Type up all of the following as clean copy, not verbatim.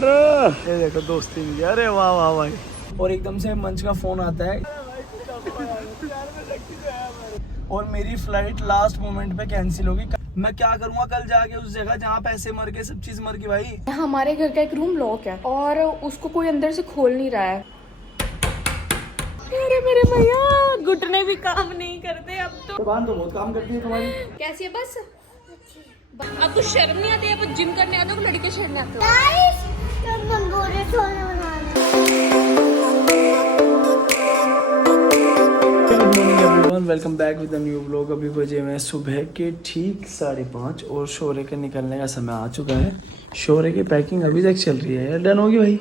Bro, ये देखो दोस्ती नहीं, अरे वाह वाह भाई। और एकदम से मंच का फोन आता है और मेरी फ्लाइट लास्ट मोमेंट पे कैंसिल होगी। मैं क्या करूँगा कल जाके उस जगह जहाँ पैसे मर गए, सब चीज मर गई भाई। हमारे घर का एक रूम लॉक है और उसको कोई अंदर से खोल नहीं रहा है। अरे मेरे भैया घुटने भी काम नहीं करते अब तो। दुकान तो बहुत काम करती है तुम्हारी। कैसी है बस? अब कुछ शर्म नहीं आती है, जिम करने आते हो, लड़के छेड़ने आते हो। Welcome back with new blog. अभी बजे में सुबह के ठीक 5:30 और शोरे के निकलने का समय आ चुका है। शोरे की पैकिंग अभी तक चल रही है यार, डन होगी भाई,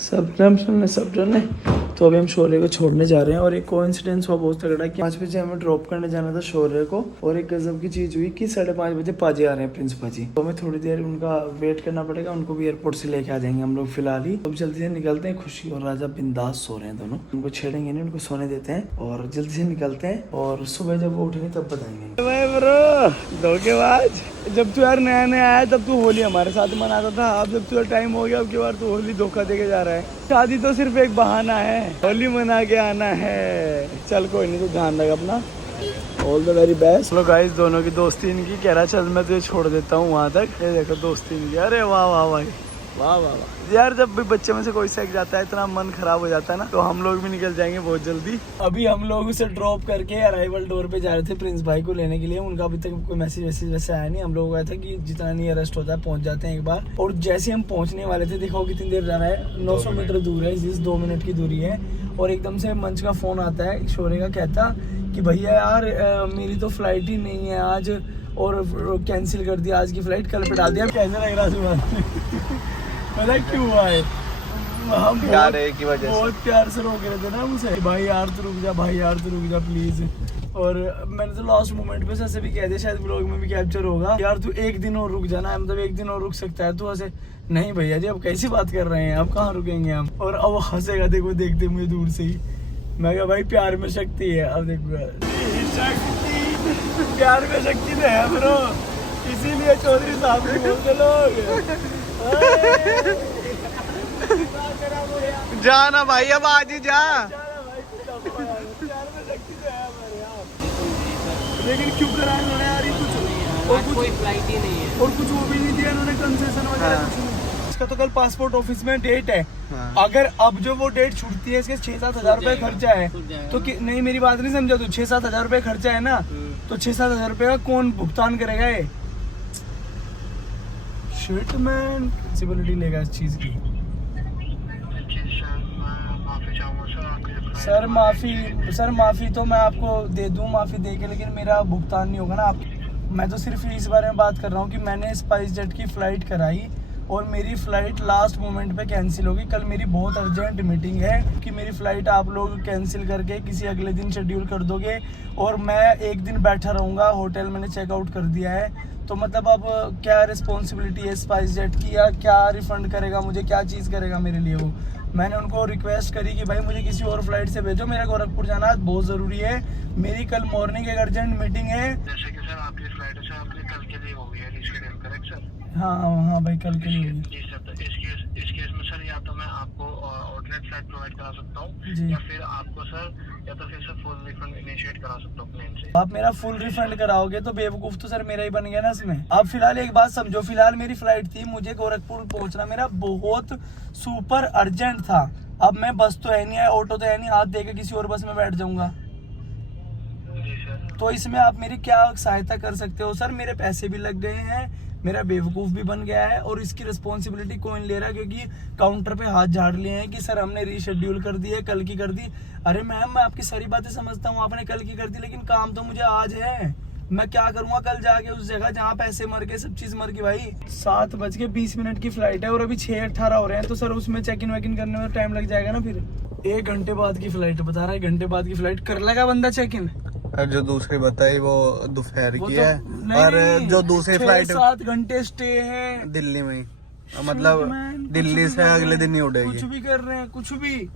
सब डन है। तो अभी हम शोरे को छोड़ने जा रहे हैं और एक कोइंसिडेंस हुआ बहुत तगड़ा कि 5 बजे हमें ड्रॉप करने जाना था शोरे को, और एक गजब की चीज हुई कि 5:30 बजे पाजी आ रहे हैं, प्रिंस पाजी। तो हमें थोड़ी देर उनका वेट करना पड़ेगा, उनको भी एयरपोर्ट से लेके आ जाएंगे हम लोग फिलहाल ही। तो जल्दी से निकलते हैं। खुशी और राजा बिंदास सो रहे हैं दोनों, उनको छेड़ेंगे नहीं, उनको सोने देते हैं और जल्दी से निकलते हैं। और सुबह जब वो उठेंगे तब बताएंगे। ब्रो धोखेबाज, जब तू यार नया नया आया तब तू होली हमारे साथ मनाता था, अब जब तुझे टाइम हो गया अब की बार तू होली धोखा देके जा रहा है। शादी तो सिर्फ एक बहाना है, होली मना के आना है। चल कोई नहीं, तू ध्यान रख अपना। All the very best. चलो गाइस, दोनों की दोस्ती इनकी, कह रहा चल मैं तुझे छोड़ देता हूँ वहाँ तक। ये देखो दोस्ती इनकी, अरे वाह वाह भाई, वाह वाह वाह यार। जब भी बच्चे में से कोई सेक जाता है इतना मन खराब हो जाता है ना, तो हम लोग भी निकल जाएंगे बहुत जल्दी। अभी हम लोग उसे ड्रॉप करके अराइवल डोर पे जा रहे थे प्रिंस भाई को लेने के लिए। उनका अभी तक कोई मैसेज वैसे आया नहीं। हम लोग गए थे कि जितना नियरेस्ट होता है पहुंच जाते हैं एक बार। और जैसे हम पहुंचने वाले थे, देखो कितनी देर जाना है, 900 मीटर दूर है, 2 मिनट की दूरी है। और एकदम से मंच का फोन आता है शोरे का, कहता कि भैया यार मेरी तो फ्लाइट ही नहीं है आज, और कैंसिल कर दिया आज की फ्लाइट, कल पे डाल दिया। कैसे लग रहा है पता क्यों हुआ है? हम बहुत प्यार से रोक रहे थे ना उसे, भाई यार तू रुक जा, भाई यार तू रुक जा प्लीज। और मैंने तो लास्ट मोमेंट पे ऐसे भी कह दिया, शायद ब्लॉग में भी कैप्चर होगा, यार तू एक दिन और रुक जाना, मतलब एक दिन और रुक सकता है तू। ऐसे नहीं भैया जी अब कैसी बात कर रहे हैं, अब कहाँ रुकेंगे हम। और अब हंसेगा, देखो देखते मुझे दूर से ही। मैं कहा भाई प्यार में शक्ति है। अब देखो प्यार में शक्ति तो है ब्रो, इसीलिए चौधरी साहब भी बोलते लोग। जाना भाई, अब आज ही जा। लेकिन क्यों कराया उन्होंने यार, कुछ और कोई फ्लाइट ही नहीं है और कुछ वो भी नहीं दिया उन्होंने, कंसेशन वगैरह कुछ नहीं। इसका तो कल पासपोर्ट ऑफिस में डेट है। अगर अब जो वो डेट छूटती है, इसके 6-7 हजार रुपए खर्चा है तो नहीं, मेरी बात नहीं समझा तू, 6-7 हजार रुपए खर्चा है ना, तो 6-7 हजार रुपए का कौन भुगतान करेगा? ये शिट मैन, रिस्पॉन्सिबिलिटी लेगा इस चीज की। सर माफी तो मैं आपको दे दूं, माफी दे के, लेकिन मेरा भुगतान नहीं होगा ना आप। मैं तो सिर्फ इस बारे में बात कर रहा हूँ कि मैंने स्पाइस जेट की फ़्लाइट कराई और मेरी फ़्लाइट लास्ट मोमेंट पे कैंसिल होगी। कल मेरी बहुत अर्जेंट मीटिंग है कि मेरी फ़्लाइट आप लोग कैंसिल करके किसी अगले दिन शेड्यूल कर दोगे, और मैं एक दिन बैठा रहूँगा। होटल मैंने चेकआउट कर दिया है, तो मतलब अब क्या रिस्पॉन्सिबिलिटी है स्पाइस जेट की, या क्या रिफ़ंड करेगा मुझे, क्या चीज़ करेगा मेरे लिए वो। मैंने उनको रिक्वेस्ट करी कि भाई मुझे किसी और फ्लाइट से भेजो, मेरा गोरखपुर जाना आज बहुत ज़रूरी है, मेरी कल मॉर्निंग एक अर्जेंट मीटिंग है। जैसे कि सर आपकी फ्लाइट है आपकी कल के लिए हो गई है रीशेड्यूल, करेक्ट सर? हाँ भाई कल के लिए। जी सर, तो इस केस में सर या तो मैं आपको ऑल्टरनेट फ्लाइट प्रोवाइड करा सकता हूँ, या फिर आपको सर, या तो फिर सर फुल रिफंड इनिशिएट करा सकता हूँ प्लेन से। आप मेरा फुल रिफंड कराओगे तो बेवकूफ तो सर मेरा ही बन गया ना इसमें। अब फिलहाल एक बात समझो, फिलहाल मेरी फ्लाइट थी, मुझे गोरखपुर पहुंचना मेरा बहुत सुपर अर्जेंट था। अब मैं बस तो है नहीं है, ऑटो तो है नहीं, हाथ देके किसी और बस में बैठ जाऊंगा। तो इसमें आप मेरी क्या सहायता कर सकते हो सर? मेरे पैसे भी लग गए हैं, मेरा बेवकूफ़ भी बन गया है, और इसकी रिस्पॉन्सिबिलिटी कौन ले रहा है? क्योंकि काउंटर पे हाथ झाड़ लिए हैं कि सर हमने रीशेड्यूल कर दी है, कल की कर दी। अरे मैम मैं आपकी सारी बातें समझता हूँ, आपने कल की कर दी, लेकिन काम तो मुझे आज है। मैं क्या करूँगा कल जाके उस जगह जहाँ पैसे मर गए, सब चीज़ मर गई भाई। 7:20 की फ्लाइट है और अभी 6:18 हो रहे हैं, तो सर उसमें चेक इन वेक इन करने में टाइम लग जाएगा ना। फिर 1 घंटे बाद की फ्लाइट बता रहा है, 1 घंटे बाद की फ्लाइट कर लेगा बंदा चेक इन। जो दूसरी बताई वो दोपहर की है, नहीं, और जो दूसरी फ्लाइट 7 घंटे स्टे है दिल्ली में। मतलब दिल्ली से अगले दिन ही कुछ उड़ेगी। भी कर रहे हैं, कुछ भी।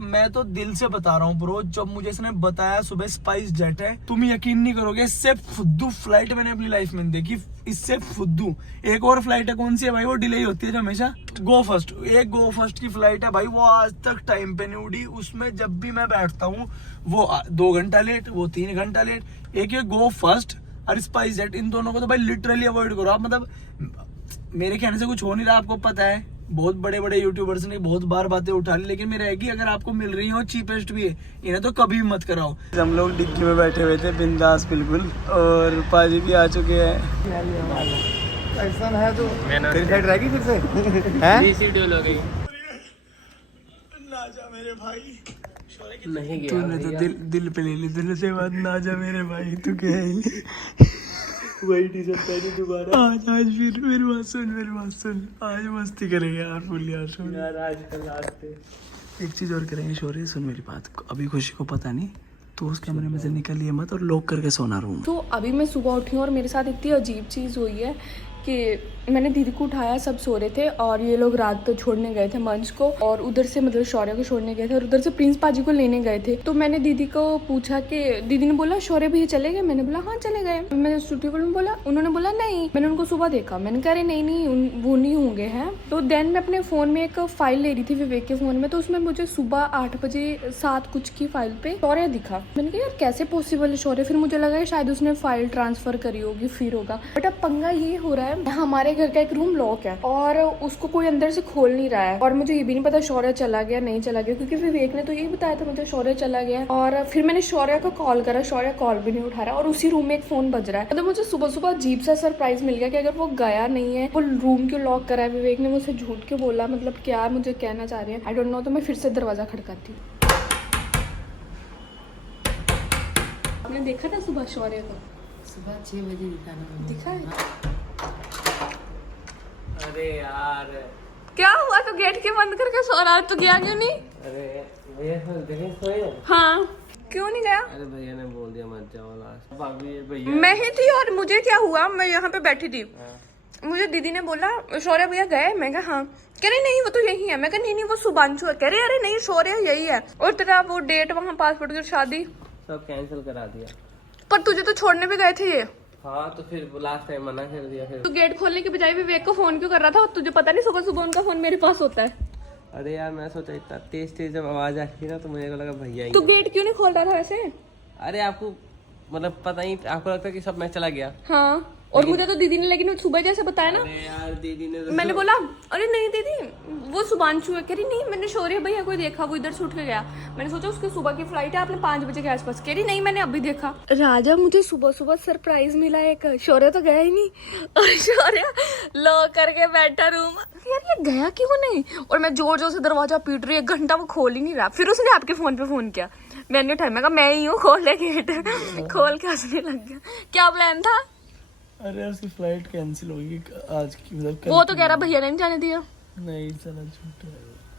मैं तो दिल से बता रहा हूँ ब्रो, जब मुझे इसने बताया सुबह स्पाइस जेट है, तुम यकीन नहीं करोगे, इससे फुद्दू फ्लाइट मैंने अपनी लाइफ में देखी। इससे फुद्दू एक और फ्लाइट है, कौन सी है भाई, वो डिले होती है जो हमेशा, गो फर्स्ट। एक गो फर्स्ट की फ्लाइट है भाई, वो आज तक टाइम पे नहीं उड़ी। उसमें जब भी मैं बैठता हूँ वो 2 घंटा लेट, वो 3 घंटा लेट। एक ये गो फर्स्ट और स्पाइस जेट, इन दोनों को तो भाई लिटरली अवॉइड करो आप। मतलब मेरे कहने से कुछ हो नहीं रहा, आपको पता है बहुत बड़े बड़े यूट्यूबर्स ने बहुत बार बातें उठा ली, लेकिन मेरा है कि अगर आपको मिल रही हो चीपेस्ट भी है, इन्हें तो कभी मत कराओ। हम लोग डिग्गी में बैठे हुए थे बिंदास बिल्कुल, और पाजी भी आ चुके हैं। ऐसा है तो तेरी साइड रहेगी फिर से हैं? ना जा मेरे भाई, नहीं गया तूने तो दिल पे ले ली, दिल से बात। ना जा मेरे भाई, तू क्या है वही टी-शर्ट पहनी दोबारा। आज फिर मेरी बात सुन, आज मस्ती करेंगे यार फुल यार। सुन यार आज का लास्ट है। एक चीज और करेंगे शौर्य, सुन मेरी बात। अभी खुशी को पता नहीं, तो उस कमरे में से निकलिए मत और लॉक करके सोना रूम। तो अभी मैं सुबह उठी हूँ और मेरे साथ इतनी अजीब चीज़ हुई है कि मैंने दीदी को उठाया, सब सो रहे थे और ये लोग रात तो छोड़ने गए थे मंच को, और उधर से मतलब शौर्य को छोड़ने गए थे और उधर से प्रिंस पाजी को लेने गए थे। तो मैंने दीदी को पूछा कि दीदी ने बोला शौर्य भैया चले गए, मैंने बोला हाँ चले गए। मैंने स्टूडियो में बोला, उन्होंने बोला नहीं, मैंने उनको सुबह देखा। मैंने कहा नहीं वो नहीं होंगे हैं। तो देन मैं अपने फ़ोन में एक फाइल ले रही थी विवेक के फ़ोन में, तो उसमें मुझे सुबह 8 बजे 7 कुछ की फाइल पे शौर्य दिखा। मैंने कहा यार कैसे पॉसिबल है शौर्य, फिर मुझे लगा शायद उसने फाइल ट्रांसफर करी होगी फिर होगा। बट अब पंगा ये हो रहा है, हमारे घर का एक रूम लॉक है और उसको कोई अंदर से खोल नहीं रहा है, और मुझे ये भी नहीं पता शौर्य चला गया नहीं चला गया, क्योंकि विवेक ने तो यही बताया था मुझे शौर्य चला गया। और फिर मैंने शौर्य को कॉल करा, शौर्य कॉल भी नहीं उठा रहा, और उसी रूम में एक फोन बज रहा है। मतलब मुझे सुबह सुबह अजीब सा सरप्राइज मिल गया कि अगर वो गया नहीं है, वो रूम क्यों लॉक करा है। विवेक ने मुझसे झूठ के बोला, मतलब क्या मुझे कहना चाह रहे हैं आई डोंट नो। तो मैं फिर से दरवाजा खड़काती हूँ। आपने देखा था सुबह शौर्य को? सुबह 6 बजे दिखा है? अरे यार क्या हुआ? तो गेट के बंद करके सो रहा, तो गया क्यों नहीं? अरे भैया देखे सोए हैं? हाँ क्यों नहीं गया? अरे भैया ने बोल दिया मत जाओ लास्ट। भाभी भैया मैं ही थी और मुझे क्या हुआ, मैं यहाँ पे बैठी थी, मुझे दीदी ने बोला शौर्य भैया गए, मैं कहा हाँ। कह रही नहीं वो तो यही है। मैं कहा नहीं वो शुभांशु है। कह रही अरे नहीं शौर्य यही है। और तेरा वो डेट वहाँ पासपोर्ट की शादी सब कैंसिल करा दिया। पर तुझे तो छोड़ने भी गए थे ये। हाँ तो फिर लास्ट टाइम मना कर दिया। फिर तू गेट खोलने के बजाय विवेक को फोन क्यों कर रहा था? और तुझे पता नहीं सुबह सुबह उनका फोन मेरे पास होता है। अरे यार मैं सोचा इतना तेज जब आवाज आ रही ना तो मुझे लगा भैया ही। तू गेट क्यों नहीं खोल रहा था वैसे? अरे आपको मतलब पता ही, आपको लगता है कि सब मैं चला गया। हाँ और मुझे तो दीदी ने लेकिन सुबह जैसे बताया ना, अरे यार दीदी ने मैंने बोला अरे नहीं दीदी वो शुभांशु है। कह रही नहीं मैंने शौर्य भैया को देखा, वो इधर से उठ के गया। मैंने सोचा उसकी सुबह की फ्लाइट है, आपने 5 बजे के आसपास। कह रही नहीं मैंने अभी देखा। राजा मुझे सुबह सुबह सरप्राइज मिला एक, शौर्य तो गया ही नहीं और शौर्य लॉक करके बैठा रूम। यार ये गया क्यों नहीं? और मैं जोर जोर से दरवाजा पीट रही, 1 घंटा वो खोल ही नहीं रहा। फिर उसने आपके फोन पे फोन किया, मैंने उठाया, मैं कहा मैं ही हूँ, खोल ले गेट। खोल के हंसने लग गया। क्या प्लान था? अरे उसकी फ्लाइट कैंसिल होगी आज की, मतलब वो तो कह रहा भैया ने नहीं जाने दिया। नहीं चला झूठ है।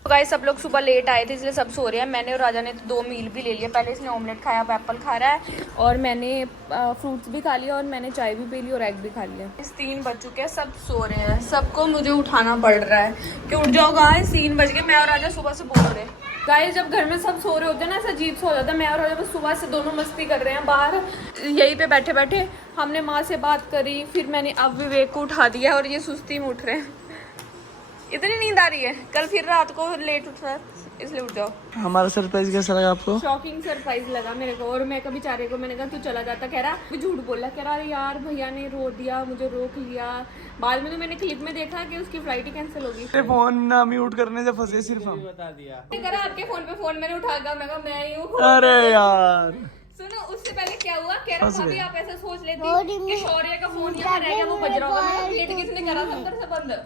तो गाइस सब लोग सुबह लेट आए थे इसलिए सब सो रहे हैं। मैंने और राजा ने तो 2 मील भी ले लिया। पहले इसने ऑमलेट खाया, अब एप्पल खा रहा है, और मैंने फ्रूट्स भी खा लिया, और मैंने चाय भी पी ली और एग भी खा लिया। 3 बज चुके हैं, सब सो रहे हैं, सबको मुझे उठाना पड़ रहा है कि उठ जाओ गाइस, 3 बज गए। मैं और राजा सुबह से बोल रहे हैं गाइस, जब घर में सब सो रहे होते हैं ना ऐसा अजीब सा हो जाता है। मैं और राजा बस सुबह से दोनों मस्ती कर रहे हैं बाहर, यहीं पे बैठे बैठे। हमने माँ से बात करी, फिर मैंने अब विवेक को उठा दिया और ये सुस्ती में उठ रहे हैं। इतनी नींद आ रही है, कल फिर रात को लेट उठ रहा है इसलिए उठ जाओ। हमारा सरप्राइज कैसा लगा आपको? शॉकिंग सरप्राइज लगा मेरे को। और मैं कभी बेचारे को मैंने कहा तू चला जाता, कह रहा भी झूठ बोला, कह रहा अरे यार भैया ने रो दिया, मुझे रोक लिया। बाद में तो मैंने क्लिप में देखा कि उसकी फ्लाइट ही कैंसिल होगी। फोन ना म्यूट करने से फंसे सिर्फ हम। बता दिया। कह रहा आपके फोन पे फोन मैंने उठा मैं कहा मैं ही हूँ। अरे यार सुनो उससे पहले क्या हुआ, कह रहा भाभी आप ऐसा सोच लेती कि शौर्य का फोन यहाँ रह गया, वो बज रहा होगा। मैं गेट किसने करा था अंदर से बंद?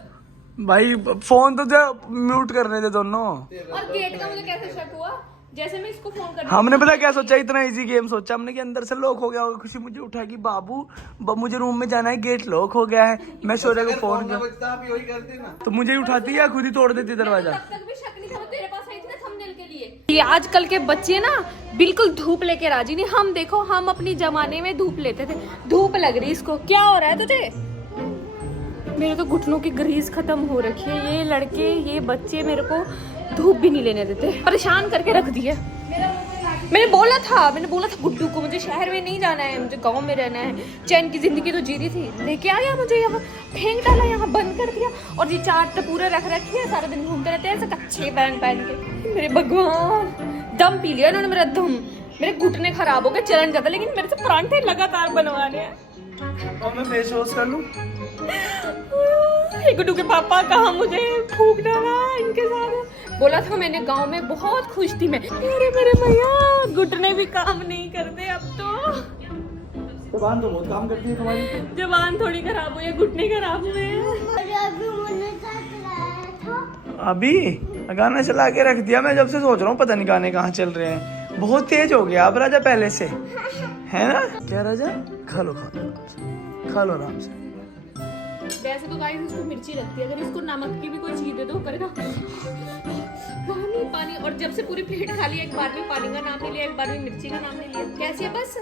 भाई फोन तो म्यूट करने दे दोनों। और गेट का मुझे कैसे शक हुआ? जैसे मैं इसको फोन कर, हमने पता क्या सोचा, इतना इजी गेम सोचा हमने कि अंदर से लॉक हो गया होगा। खुशी मुझे उठाएगी, बाबू मुझे रूम में जाना है, गेट लॉक हो गया है। मैं शौर्य को फोन किया तो मुझे ही उठाती या खुद ही तोड़ देती दरवाजा। तब तक भी शक नहीं था, तेरे पास आई थी ना थंबनेल के लिए। ये आजकल के बच्चे ना बिल्कुल धूप लेके राजी नहीं। हम देखो, हम अपनी जमाने में धूप लेते थे। धूप लग रही इसको, क्या हो रहा है तुझे? मेरे तो घुटनों की ग्रीस खत्म हो रखी है। ये लड़के, ये बच्चे मेरे को धूप भी नहीं लेने देते, परेशान करके रख दिया। मैंने बोला था गुड्डू को मुझे शहर में नहीं जाना है, मुझे गांव में रहना है, चैन की जिंदगी तो जी रही थी। लेके आया मुझे यहाँ, फेंक डाला, यहाँ बंद कर दिया। और ये चाट तो पूरा रख रखी है, सारा दिन घूमते रहते हैं ऐसे कच्चे पहन के। मेरे भगवान, दम पी लिया इन्होंने मेरा दम। मेरे घुटने खराब हो गए, चलन जाता, लेकिन मेरे से परांठे लगातार बनवा रहे हैं। और मैं फेस वॉश कर लूं? गुड्डू के पापा कहाँ मुझे फूक डाला इनके साथ। बोला था मैंने, गांव में बहुत खुश थी मैं। अरे मेरे भैया घुटने भी काम नहीं करते अब तो। जबान तो बहुत काम करती है तुम्हारी। जबान थोड़ी खराब हुई है, घुटने खराब हुए हैं। अभी गाना चला के रख दिया। मैं जब से सोच रहा हूँ पता नहीं गाने कहाँ चल रहे हैं। बहुत तेज हो गया अब राजा पहले से, है ना? क्या राजा? खा लो आराम से। वैसे तो गाइस इसको मिर्ची लगती है, अगर इसको नमक की भी कोई चीज दे दो करेगा पानी। और जब से पूरी प्लेट खा लिया, एक बार में पानी का नाम नहीं लिया, एक बार में मिर्ची का नाम नहीं लिया। कैसी है? बस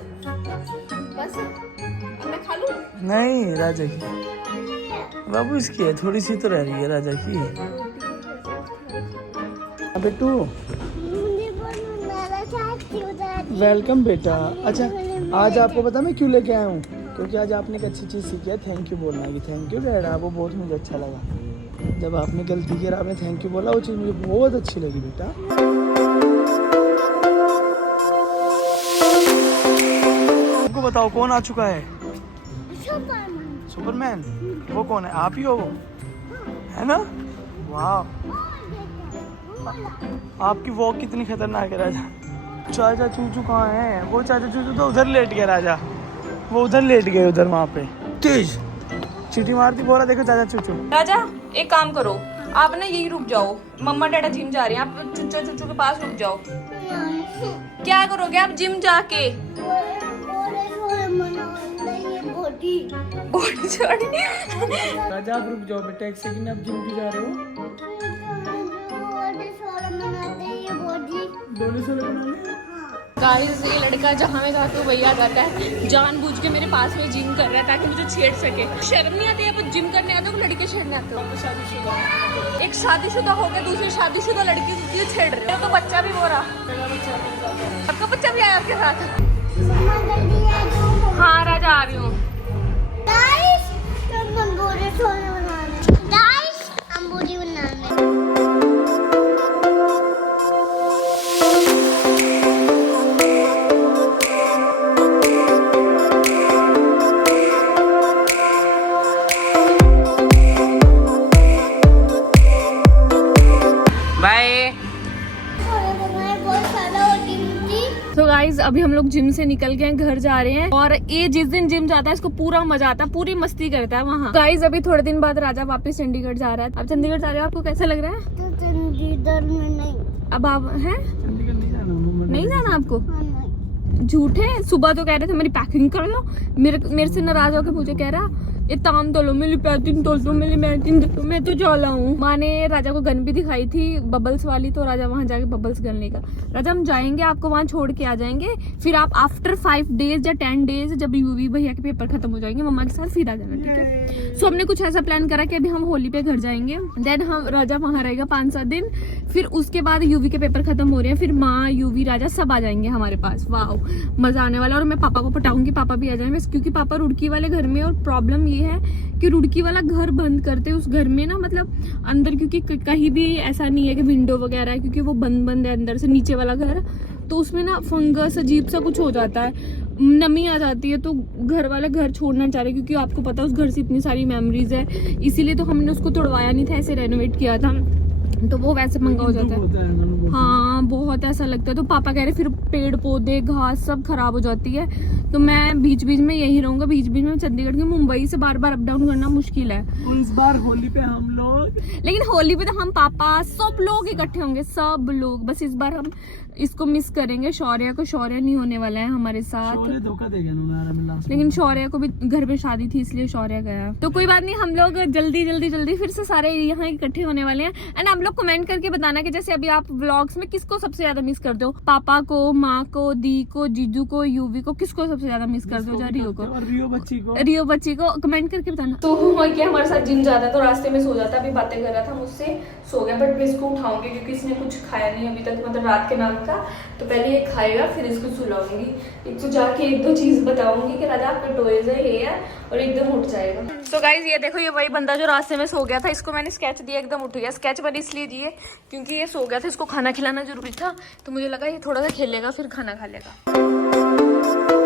अब मैं खा लूं? नहीं, राजा की बाबू इसकी है, थोड़ी सी तो रह रही है राजा की। बेटू वेलकम बेटा। अच्छा आज आपको पता मैं क्यों लेके आया हूँ? क्योंकि आज आपने एक अच्छी चीज़ सीखी है, थैंक यू बोलना है। कि थैंक यू डैडा, वो बहुत मुझे अच्छा लगा। जब आपने गलती की और आपने थैंक यू बोला, वो चीज़ मुझे बहुत अच्छी लगी बेटा। आपको बताओ कौन आ चुका है? सुपरमैन। वो कौन है? आप ही हो वो, है ना? वाह, आपकी वॉक कितनी खतरनाक है राजा। चाचा चूचू कहाँ है? वो चाचा चूचू तो उधर लेट गया राजा, वो उधर लेट गए उधर, वहाँ पे तेज चीटी मारती। बोला देखो चाचा चूचू। राजा एक काम करो, आप ना यही रुक जाओ, मम्मा डैडा जिम जा रहे हैं, आप चूचा चूचू के पास रुक जाओ। क्या करोगे आप जिम जाके? बॉडी छोड़ी। राजा आप रुक जाओ बेटा, एक सेकंड। आप जिम क्यों जा रहे हो? गाइस ये लड़का जहाँ में जाके भैया जाता है, जानबूझ के मेरे पास में जिम कर रहा है ताकि मुझे छेड़ सके। शर्म नहीं आती है? जिम करने आते हो, लड़के छेड़ने आते हो? एक शादीशुदा हो गया, दूसरी शादीशुदा लड़की को क्यों छेड़ रहे हो? तो बच्चा भी हो रहा, आपका बच्चा भी आया आपके साथ? हाँ राजा आ रही हूँ। तो गाइज अभी हम लोग जिम से निकल गए, घर जा रहे हैं। और ये जिस दिन जिम जाता है इसको पूरा मजा आता है, पूरी मस्ती करता है वहाँ। गाइज अभी थोड़े दिन बाद राजा वापस चंडीगढ़ जा रहा है। अब चंडीगढ़ जा रहे हो, आपको कैसा लग रहा है? तो चंडीगढ़ में नहीं। अब आप हैं? चंडीगढ़ नहीं जाना आपको? झूठे, सुबह तो कह रहे थे मेरी पैकिंग कर लो, मेरे से नाराज होकर मुझे कह रहा ये ताम तो लो, मेरी पैकिंग तो लो, मेरी पैकिंग तो, मैं तो चला हूँ। माँ ने राजा को गन भी दिखाई थी बबल्स वाली, तो राजा वहाँ जाके बबल्स गन लेगा। राजा हम जाएंगे, आपको वहाँ छोड़ के आ जाएंगे, फिर आप आफ्टर 5 डेज या 10 डेज जब यूवी भैया के पेपर खत्म हो जाएंगे मम्मा के साथ फिर आ जाना, ठीक है? सो हमने कुछ ऐसा प्लान करा कि अभी हम होली पे घर जाएंगे, देन हम राजा वहाँ रहेगा 5-7 दिन, फिर उसके बाद यूवी के पेपर खत्म हो रहे हैं, फिर माँ यूवी राजा सब आ जाएंगे हमारे पास। वाह मजा आने वाला। और मैं पापा को पटाऊंगी, पापा भी आ जाएंगे, क्योंकि पापा रुड़की वाले घर में। और प्रॉब्लम ये है कि रुड़की वाला घर बंद करते उस घर में ना, मतलब अंदर, क्योंकि कहीं भी ऐसा नहीं है कि विंडो वगैरह है, क्योंकि वो बंद है अंदर से, नीचे वाला घर, तो उसमें ना फंगस अजीब सा कुछ हो जाता है, नमी आ जाती है, तो घर वाले घर छोड़ना चाह रहे, क्योंकि आपको पता है उस घर से इतनी सारी मेमोरीज है, इसीलिए तो हमने उसको तोड़वाया नहीं था, ऐसे रेनोवेट किया था, तो वो वैसे महंगा हो जाता है। हाँ बहुत ऐसा लगता है। तो पापा कह रहे फिर पेड़ पौधे घास सब खराब हो जाती है, तो मैं बीच बीच में यही रहूंगा, बीच बीच में चंडीगढ़ की, मुंबई से बार बार अप डाउन करना मुश्किल है। इस बार होली पे हम लोग, लेकिन होली पे तो हम पापा सब लोग इकट्ठे होंगे, सब लोग। बस इस बार हम इसको मिस करेंगे, शौर्य को। शौर्य नहीं होने वाला है हमारे साथ, धोखा दे गया, लेकिन शौर्य को भी घर में शादी थी इसलिए शौर्य गया। तो कोई बात नहीं, हम लोग जल्दी फिर से सारे यहाँ इकट्ठे होने वाले हैं। एंड आप लोग कमेंट करके बताना कि जैसे अभी आप व्लॉग्स में किसको सबसे ज्यादा मिस करते हो, पापा को, माँ को, दी को, जीजू को, यूवी को, किसको सबसे सबसे ज्यादा मिस करते हो, रियो को और रियो बच्ची को कमेंट करके बताना। तो क्या हमारे साथ जिम जाता है तो रास्ते में सो जाता है, अभी बातें कर रहा था मुझसे, सो गया। बट मैं इसको उठाऊंगी क्योंकि इसने कुछ खाया नहीं अभी तक, मतलब रात के नाम का। तो पहले ये खाएगा फिर इसको सुलाऊंगी। एक तो जाके एक दो चीज बताऊंगी कि राजा आपका टॉयज है ये है, और एकदम उठ जाएगा। तो गाइज ये देखो, ये वही बंदा जो रास्ते में सो गया था, इसको मैंने स्केच दिया, एकदम उठ गया। स्केच मैंने इसलिए दिए क्योंकि ये सो गया था, इसको खाना खिलाना जरूरी था, तो मुझे लगा ये थोड़ा सा खेलेगा फिर खाना खा लेगा।